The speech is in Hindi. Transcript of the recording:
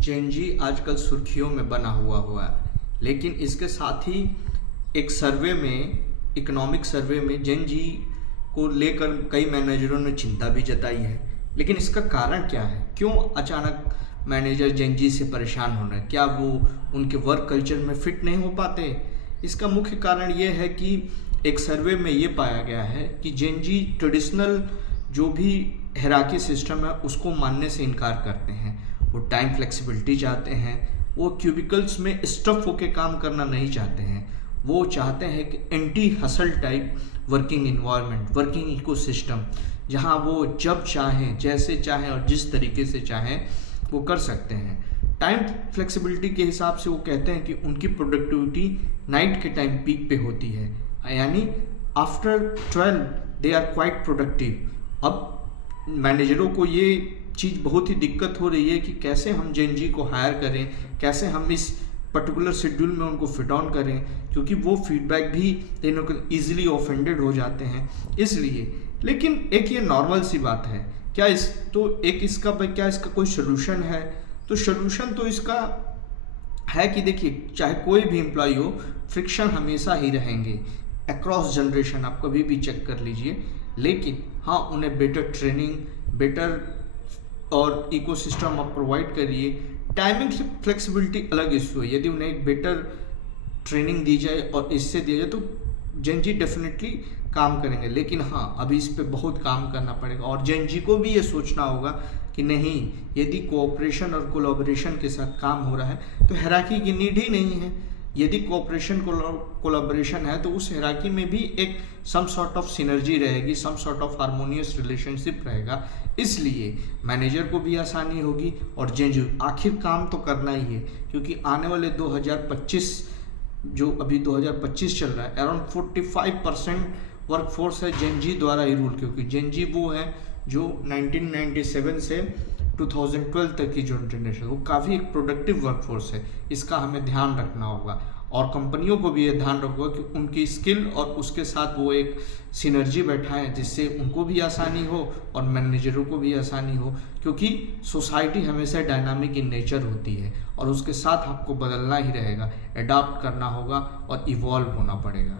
जेन जी आजकल सुर्खियों में बना हुआ है, लेकिन इसके साथ ही एक सर्वे में, इकोनॉमिक सर्वे में जेन जी को लेकर कई मैनेजरों ने चिंता भी जताई है। लेकिन इसका कारण क्या है? क्यों अचानक मैनेजर जेन जी से परेशान हो रहे हैं? क्या वो उनके वर्क कल्चर में फिट नहीं हो पाते? इसका मुख्य कारण ये है कि एक सर्वे में ये पाया गया है कि जेन जी ट्रेडिशनल जो भी हायरार्की सिस्टम है उसको मानने से इनकार करते हैं। वो टाइम फ्लेक्सिबिलिटी चाहते हैं, वो क्यूबिकल्स में स्टफ होके काम करना नहीं चाहते हैं। वो चाहते हैं कि anti hustle type working environment, working ecosystem, जहां वो जब चाहें, जैसे चाहें और जिस तरीके से चाहें वो कर सकते हैं। टाइम फ्लेक्सिबिलिटी के हिसाब से वो कहते हैं कि उनकी प्रोडक्टिविटी नाइट के टाइम पीक पे होती है, यानी after 12 they are quite productive. अब मैनेजरों को ये चीज़ बहुत ही दिक्कत हो रही है कि कैसे हम जेन जी को हायर करें, कैसे हम इस पर्टिकुलर शेड्यूल में उनको फिट ऑन करें, क्योंकि वो फीडबैक भी देने को ईजिली ऑफेंडेड हो जाते हैं इसलिए। लेकिन एक ये नॉर्मल सी बात है, क्या इसका कोई सोल्यूशन है? तो सोल्यूशन तो इसका है कि देखिए, चाहे कोई भी एम्प्लॉय हो, फ्रिक्शन हमेशा ही रहेंगे अक्रॉस जनरेशन, आप कभी भी चेक कर लीजिए। लेकिन हाँ, उन्हें बेटर ट्रेनिंग, बेटर और इकोसिस्टम आप प्रोवाइड करिए। टाइमिंग फ्लेक्सिबिलिटी अलग इशू है, यदि उन्हें एक बेटर ट्रेनिंग दी जाए और इससे दिया जाए तो जेन जी डेफिनेटली काम करेंगे। लेकिन हाँ, अभी इस पे बहुत काम करना पड़ेगा और जेन जी को भी ये सोचना होगा कि नहीं, यदि कोऑपरेशन और कोलैबोरेशन के साथ काम हो रहा है तो हायरार्की की नीड ही नहीं है। यदि कोऑपरेशन कोलैबोरेशन है तो उस हायरार्की में भी एक सम सॉर्ट ऑफ सिनर्जी रहेगी, some sort of harmonious relationship रहेगा। इसलिए मैनेजर को भी आसानी होगी और जेन जी आखिर काम तो करना ही है, क्योंकि आने वाले 2025, जो अभी 2025 चल रहा है, अराउंड 45% वर्कफोर्स है जेन जी द्वारा ही रूल, क्योंकि जेन जी वो है जो 1997 से 2012 तक की जो जनरेशन, वो काफ़ी एक प्रोडक्टिव वर्कफोर्स है। इसका हमें ध्यान रखना होगा और कंपनियों को भी ये ध्यान रखना होगा कि उनकी स्किल और उसके साथ वो एक सिनर्जी बैठाएं, जिससे उनको भी आसानी हो और मैनेजरों को भी आसानी हो, क्योंकि सोसाइटी हमेशा डायनामिक इन नेचर होती है और उसके साथ आपको बदलना ही रहेगा, अडॉप्ट करना होगा और इवॉल्व होना पड़ेगा।